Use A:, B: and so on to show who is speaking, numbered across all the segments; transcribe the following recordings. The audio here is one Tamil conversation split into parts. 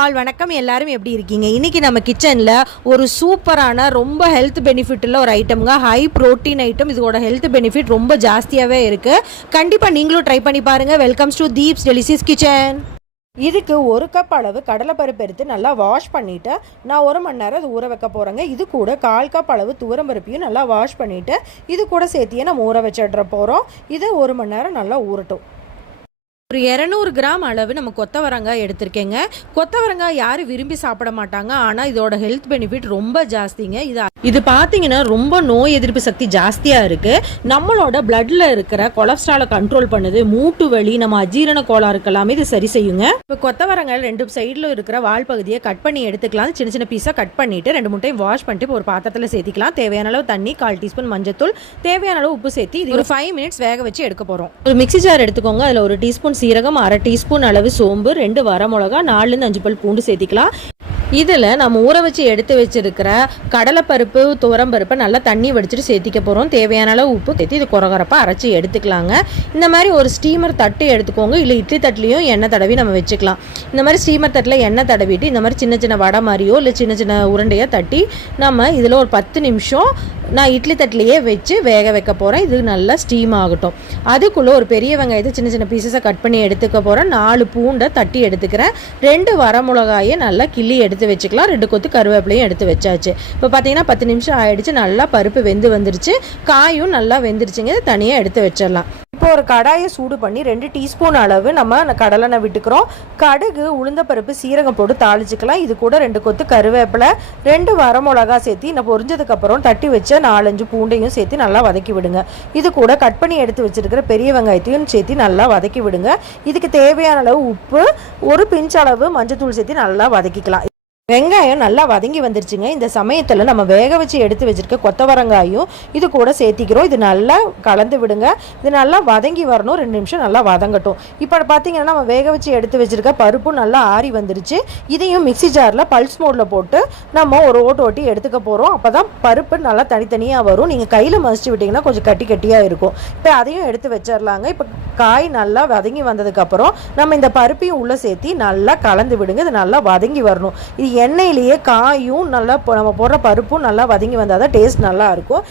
A: ஆல் வணக்கம். எல்லாரும் எப்படி இருக்கீங்க? இன்றைக்கி நம்ம கிச்சனில் ஒரு சூப்பரான ரொம்ப ஹெல்த் பெனிஃபிட் ஒரு ஐட்டம்ங்க ஹை புரோட்டீன் ஐட்டம் இதோட ஹெல்த் பெனிஃபிட் ரொம்ப ஜாஸ்தியாகவே இருக்குது கண்டிப்பாக நீங்களும் ட்ரை பண்ணி பாருங்கள் welcomes to Deeps delicious kitchen இதுக்கு ஒரு கப் அளவு கடலைப்பருப்பு எடுத்து நல்லா வாஷ் பண்ணிவிட்டு நான் ஒரு மணி நேரம் அது ஊற வைக்க போகிறேங்க இது கூட கால் கப் அளவு துவரம்பருப்பையும் நல்லா வாஷ் பண்ணிவிட்டு இது கூட சேர்த்தியே நம்ம ஊற வச்சிடுற போகிறோம் இதை ஒரு மணி நேரம் நல்லா ஊறட்டும். ஒரு இரநூறு கிராம் அளவு நம்ம கொத்தவரங்காய் எடுத்திருக்கேங்க. கொத்தவரங்காய் யாரும் விரும்பி சாப்பிட மாட்டாங்க. ஆனால் இதோட ஹெல்த் பெனிஃபிட் ரொம்ப ஜாஸ்திங்க. இது இது பார்த்தீங்கன்னா ரொம்ப நோய் எதிர்ப்பு சக்தி ஜாஸ்தியாக இருக்குது நம்மளோட பிளட்டில் இருக்கிற கொலஸ்ட்ராலை கண்ட்ரோல் பண்ணுது. மூட்டு வலி நம்ம அஜீரண கோளாறுக்கு இருக்கலாமே இது சரி செய்யுங்க. இப்போ கொத்தவரங்காய் ரெண்டு சைடில் இருக்கிற வால் பகுதியை கட் பண்ணி எடுத்துக்கலாம். சின்ன சின்ன பீஸாக கட் பண்ணிவிட்டு ரெண்டு முட்டையும் வாஷ் பண்ணிட்டு ஒரு பாத்திரத்தில் சேர்த்திக்கலாம். தேவையான அளவு தண்ணி கால் டீஸ்பூன் மஞ்சத்தூள். தேவையான அளவு உப்பு சேர்த்து இது ஒரு ஃபைவ் மினிட்ஸ் வேக வச்சு எடுக்க போகிறோம் ஒரு மிக்ஸி ஜார் எடுத்துக்கோங்க. அதில் ஒரு டீஸ்பூன் சீரகம் அரை டீஸ்பூன் அளவு சோம்பு ரெண்டு வரமிளகா நாலுலேருந்து அஞ்சு பல் பூண்டு சேர்த்திக்கலாம். இதில் நம்ம ஊற வச்சு எடுத்து வச்சிருக்கிற கடலைப்பருப்பு துவரம்பருப்பை நல்லா தண்ணி வடிச்சிட்டு சேர்த்திக்க போகிறோம் தேவையான அளவு உப்பு சேர்த்து இது குறகுறப்பாக அரைச்சி எடுத்துக்கலாங்க. இந்த மாதிரி ஒரு ஸ்டீமர் தட்டு எடுத்துக்கோங்க. இல்லை இட்லி தட்டிலையும் எண்ணெய் தடவி நம்ம வச்சுக்கலாம். இந்த மாதிரி ஸ்டீமர் தட்டில் எண்ணெய் தடவிட்டு இந்த மாதிரி சின்ன சின்ன வடை மாதிரியோ இல்லை சின்ன சின்ன உருண்டையோ தட்டி நம்ம இதில் ஒரு பத்து நிமிஷம் நான் இட்லி தட்டிலையே வச்சு வேக வைக்க போகிறேன் இது நல்லா ஸ்டீம் ஆகட்டும். அதுக்குள்ளே ஒரு பெரிய வெங்காயத்தை சின்ன சின்ன பீசஸை கட் பண்ணி எடுத்துக்க போகிறேன் நாலு பூண்டை தட்டி எடுத்துக்கிறேன். ரெண்டு வரமிளகாயை நல்லா கிள்ளி எடுத்து வச்சுக்கலாம். ரெண்டு கொத்து கருவேப்பிலையும் எடுத்து வச்சாச்சு. இப்போ பார்த்தீங்கன்னா பத்து நிமிஷம் ஆயிடுச்சு. நல்லா பருப்பு வெந்து வந்துருச்சு. காயும் நல்லா வெந்துருச்சுங்க. தனியாக எடுத்து வச்சிடலாம். இப்போ ஒரு கடாயை சூடு பண்ணி ரெண்டு டீஸ்பூன் அளவு நம்ம கடலெண்ணெய் விட்டுக்கிறோம். கடுகு உளுந்தப்பருப்பு சீரகம் போட்டு தாளிச்சுக்கலாம். இது கூட ரெண்டு கொத்து கருவேப்பிலை ரெண்டு வரமிளகா சேர்த்து நான் பொரிஞ்சதுக்கப்புறம் தட்டி வச்ச நாலஞ்சு பூண்டையும் சேர்த்து நல்லா வதக்கி விடுங்க. இது கூட கட் பண்ணி எடுத்து வச்சிருக்கிற பெரிய வெங்காயத்தையும் சேர்த்து நல்லா வதக்கி விடுங்க. இதுக்கு தேவையான அளவு உப்பு ஒரு பிஞ்ச் அளவு மஞ்சத்தூள் சேர்த்து நல்லா வதக்கிக்கலாம். வெங்காயம் நல்லா வதங்கி வந்துருச்சுங்க. இந்த சமயத்தில் நம்ம வேக வச்சு எடுத்து வச்சிருக்க கொத்தவரங்காயும் இது கூட சேர்த்திக்கிறோம். இது நல்லா கலந்து விடுங்க. இது நல்லா வதங்கி வரணும். ரெண்டு நிமிஷம் நல்லா வதங்கட்டும். இப்போ பார்த்தீங்கன்னா நம்ம வேக வச்சு எடுத்து வச்சிருக்க பருப்பும் நல்லா ஆறி வந்துருச்சு. இதையும் மிக்ஸி ஜாரில் பல்ஸ் மோடில் போட்டு நம்ம ஒரு ஓட்டு ஓட்டி எடுத்துக்க போகிறோம் அப்போ தான் பருப்பு நல்லா தனித்தனியாக வரும். நீங்கள் கையில் மசிச்சு விட்டிங்கன்னா கொஞ்சம் கட்டி கட்டியாக இருக்கும். இப்போ அதையும் எடுத்து வச்சிடலாங்க இப்போ காய் நல்லா வதங்கி வந்ததுக்கப்புறம் நம்ம இந்த பருப்பையும் உள்ளே சேர்த்தி நல்லா கலந்து விடுங்க. இது நல்லா வதங்கி வரணும். இது எண்ணெயிலேயே காயும் நல்லா நம்ம போடுற பருப்பும் நல்லா வதங்கி வந்தால் தான் டேஸ்ட் நல்லா இருக்கும்.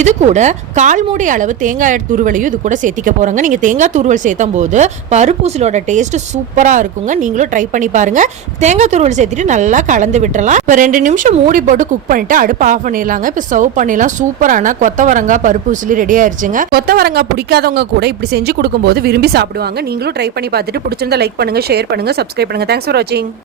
A: இது கூட கால் மூடி அளவு தேங்காய் துருவலையும் இது கூட சேர்த்திக்க போகிறோங்க நீங்கள் தேங்காய் துருவல் சேர்த்தும் போது பருப்பூசலோட டேஸ்ட்டு சூப்பராக இருக்குங்க. நீங்களும் ட்ரை பண்ணி பாருங்கள் தேங்காய் துருவல் சேர்த்துட்டு நல்லா கலந்து விட்டுறலாம். இப்போ ரெண்டு நிமிஷம் மூடி போட்டு குக் பண்ணிட்டு அடுப்பு ஆஃப் பண்ணிடலாங்க. இப்போ சர்வ் பண்ணிடலாம். சூப்பரான கொத்தவரங்காய் பருப்பூசலி ரெடி ஆயிடுச்சுங்க கொத்தவரங்காய் பிடிக்காதவங்க கூட இப்படி செஞ்சு கொடுக்கும்போது விரும்பி சாப்பிடுவாங்க. நீங்களும் ட்ரை பண்ணி பார்த்துட்டு பிடிச்சிருந்தா லைக் பண்ணுங்கள் ஷேர் பண்ணுங்கள் சப்ஸ்கிரைப் பண்ணுங்கள் தேங்க்ஸ் ஃபார் வாட்சிங்